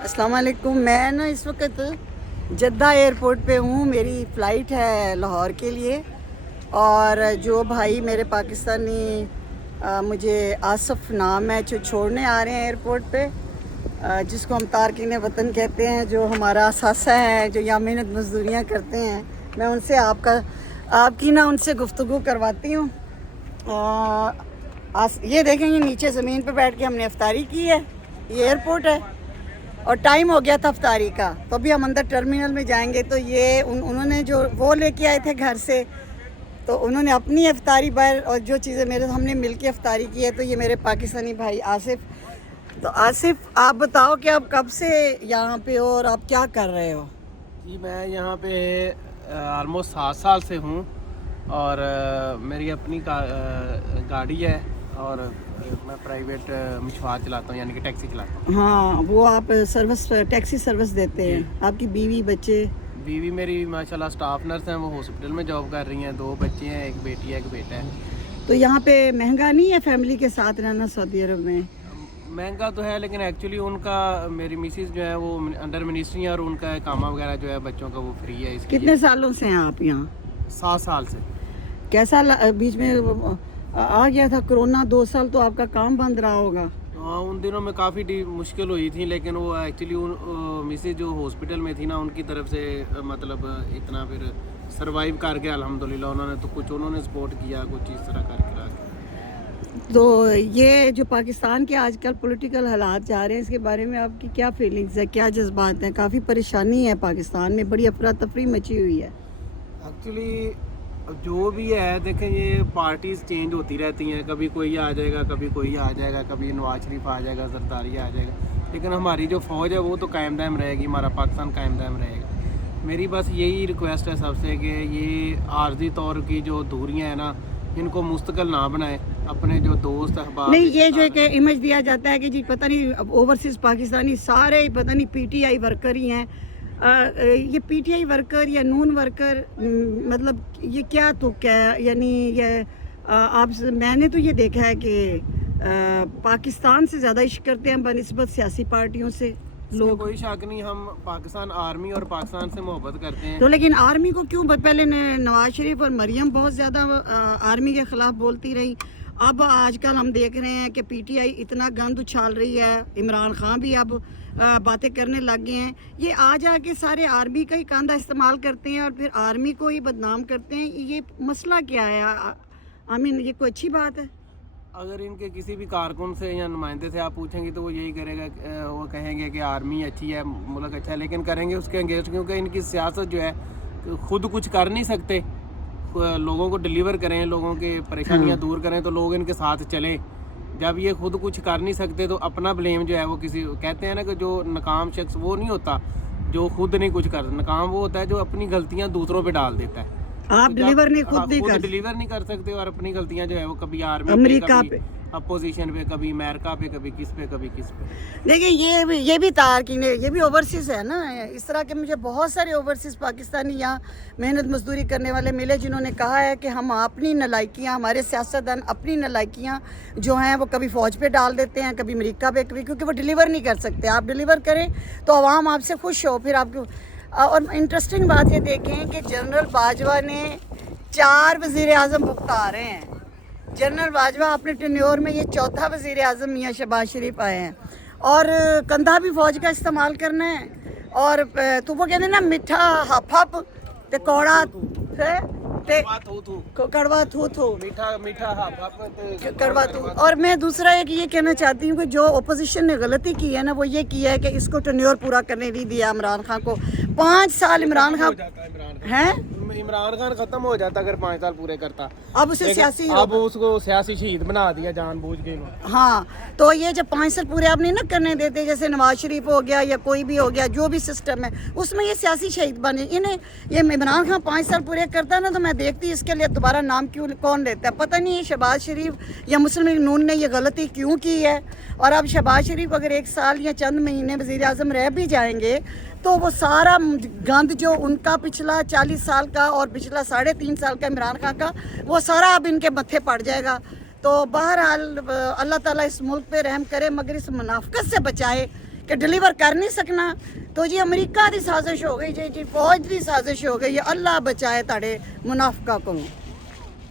अस्सलाम वालेकुम। मैं ना इस वक्त जद्दा एयरपोर्ट पे हूँ। मेरी फ़्लाइट है लाहौर के लिए और जो भाई मेरे पाकिस्तानी मुझे आसफ़ नाम है, जो छोड़ने आ रहे हैं एयरपोर्ट पे, जिसको हम तारकीन वतन कहते हैं, जो हमारा असासा है, जो यहाँ मेहनत मज़दूरियाँ करते हैं, मैं उनसे आपकी ना उनसे गुफ्तगू करवाती हूँ। ये देखेंगे नीचे ज़मीन पे बैठ के हमने इफ्तारी की है। ये एयरपोर्ट है और टाइम हो गया था इफ्तारी का, तो अभी हम अंदर टर्मिनल में जाएंगे। तो ये उन्होंने जो वो लेके आए थे घर से, तो उन्होंने अपनी इफ्तारी बाहर और जो चीज़ें मेरे हमने मिलके इफ्तारी की है। तो ये मेरे पाकिस्तानी भाई आसिफ। तो आसिफ, आप बताओ कि आप कब से यहाँ पे हो और आप क्या कर रहे हो? जी, मैं यहाँ पे ऑलमोस्ट 7 साल से हूँ और मेरी अपनी गाड़ी है और मैं प्राइवेट मशवात चलाता हूँ, यानी कि टैक्सी चलाता हूँ। हाँ, वो आप टैक्सी सर्विस देते हैं। आपकी बीवी बच्चे? बीवी मेरी माशाल्लाह स्टाफ नर्स हैं, वो हॉस्पिटल में जॉब कर रही हैं। 2 बच्चे हैं, एक बेटी है, एक बेटा है। तो यहाँ पे महंगा नहीं है फैमिली के साथ रहना सऊदी अरब में? महंगा तो है, लेकिन एक्चुअली उनका, मेरी मिसिस जो है वो अंडर मिनिस्ट्री है और उनका कामा वगैरह जो है बच्चों का वो फ्री है। इसके कितने सालों से हैं आप यहाँ? 7 साल से। कैसा बीच में आ गया था कोरोना, 2 साल तो आपका काम बंद रहा होगा। हाँ, उन दिनों में काफ़ी मुश्किल हुई थी, लेकिन वो एक्चुअली मिसेज जो हॉस्पिटल में थी ना, उनकी तरफ से मतलब इतना फिर सरवाइव कर गया अल्हम्दुलिल्लाह। उन्होंने तो कुछ उन्होंने सपोर्ट किया, कुछ इस तरह करके रहा। तो ये जो पाकिस्तान के आजकल पॉलिटिकल हालात जा रहे हैं, इसके बारे में आपकी क्या फीलिंग्स है, क्या जज्बात हैं? काफ़ी परेशानी है पाकिस्तान में, बड़ी अफरा तफरी मची हुई है। एक्चुअली जो भी है, देखें, ये पार्टीज चेंज होती रहती हैं। कभी कोई आ जाएगा, कभी कोई आ जाएगा, कभी नवाज शरीफ आ जाएगा, जरदारी आ जाएगा, लेकिन हमारी जो फ़ौज है वो तो कायम दायम रहेगी, हमारा पाकिस्तान कायम दायम रहेगा। मेरी बस यही रिक्वेस्ट है सबसे कि ये आर्जी तौर की जो दूरियां हैं ना, इनको मुस्तकिल ना बनाए। अपने जो दोस्त अहबाब नहीं, ये जो एक इमेज दिया जाता है कि जी पता नहीं ओवरसीज़ पाकिस्तानी सारे पता नहीं पीटीआई वर्कर ही हैं। ये पीटीआई वर्कर या नून वर्कर, मतलब ये क्या तुक है? यानी ये मैंने तो ये देखा है कि पाकिस्तान से ज़्यादा इश्क करते हैं बनिस्बत सियासी पार्टियों से लोग। कोई शक नहीं, हम पाकिस्तान आर्मी और पाकिस्तान से मोहब्बत करते हैं। तो लेकिन आर्मी को क्यों? पहले नवाज शरीफ और मरियम बहुत ज़्यादा आर्मी के ख़िलाफ़ बोलती रही। अब आजकल हम देख रहे हैं कि पीटीआई इतना गंद उछाल रही है, इमरान खान भी अब बातें करने लग गए हैं। ये आ जाके सारे आर्मी का ही कांधा इस्तेमाल करते हैं और फिर आर्मी को ही बदनाम करते हैं। ये मसला क्या है? आई मीन, ये कोई अच्छी बात है? अगर इनके किसी भी कारकुन से या नुमाइंदे से आप पूछेंगे तो वो यही करेगा, वो कहेंगे कि आर्मी अच्छी है, मुल्क अच्छा है, लेकिन करेंगे उसके अगेंस्ट, क्योंकि इनकी सियासत जो है खुद कुछ कर नहीं सकते। लोगों को डिलीवर करें, लोगों के परेशानियां दूर करें, तो लोग इनके साथ चलें। जब ये खुद कुछ कर नहीं सकते तो अपना ब्लेम जो है वो किसी, कहते हैं ना कि जो नाकाम शख्स वो नहीं होता जो खुद नहीं कुछ करता, नाकाम वो होता है जो अपनी गलतियां दूसरों पे डाल देता है। आप डिलीवर नहीं खुद डिलीवर नहीं कर सकते और अपनी गलतियां जो है वो कभी आर्मी अमेरिका पे, अपोजिशन पे, कभी अमेरिका पे, कभी किस पे, कभी किस पे। देखिए, ये भी तारकीन है, ये भी ओवरसीज़ है ना। इस तरह के मुझे बहुत सारे ओवरसीज़ पाकिस्तानी यहाँ मेहनत मजदूरी करने वाले मिले, जिन्होंने कहा है कि हम अपनी नलायकियाँ, हमारे सियासतदान अपनी नलायकियाँ जो हैं वो कभी फ़ौज पे डाल देते हैं, कभी अमेरिका पे, कभी, क्योंकि वो डिलीवर नहीं कर सकते। आप डिलीवर करें तो आवाम आपसे खुश हो, फिर आपको। और इंटरेस्टिंग बात ये देखें कि जनरल बाजवा ने 4 वज़ीर आज़म भुगता रहे हैं। जनरल बाजवा अपने टेन्योर में ये 4था वज़ीर आज़म मियाँ शहबाज शरीफ आए हैं और कंधा भी फ़ौज का इस्तेमाल करना है। और तो वो कहते हैं ना, मिठा हप हप ते कौड़ा कड़वा थू थू, मीठा हाँ कड़वा थू। और मैं दूसरा एक ये कहना चाहती हूँ कि जो अपोजिशन ने गलती की है ना, वो ये किया है कि इसको टेन्योर पूरा करने नहीं दिया इमरान खान को। 5 साल इमरान खान हैं, इमरान खान खत्म हो जाता अगर 5 साल पूरे करता। अब उसे सियासी, अब उसको सियासी शहीद बना दिया जानबूझ के। हाँ, तो ये जब 5 साल पूरे आप नहीं ना करने देते, जैसे नवाज शरीफ हो गया या कोई भी हो गया, जो भी सिस्टम है उसमें ये सियासी शहीद बने। इन्हें ये इमरान खान 5 साल पूरे करता ना, तो मैं देखती इसके लिए दोबारा नाम कौन लेता है। पता नहीं शहबाज शरीफ या मुस्लिम लीग नून ने ये गलती क्यों की है। और अब शहबाज शरीफ अगर 1 साल या चंद महीने वज़ीर आज़म रह भी जाएंगे तो वो सारा गंद जो उनका पिछला 40 साल का और पिछला 3.5 साल का इमरान खान का, वो सारा अब इनके मत्थे पड़ जाएगा। तो बहरहाल अल्लाह ताला इस मुल्क पे रहम करे, मगर इस मुनाफिकत से बचाए کہ ڈلیور کر نہیں سکنا تو جی امریکہ دی سازش ہو گئی جی فوج دی سازش ہو گئی. اللہ بچائے تاڑے منافقہ کو.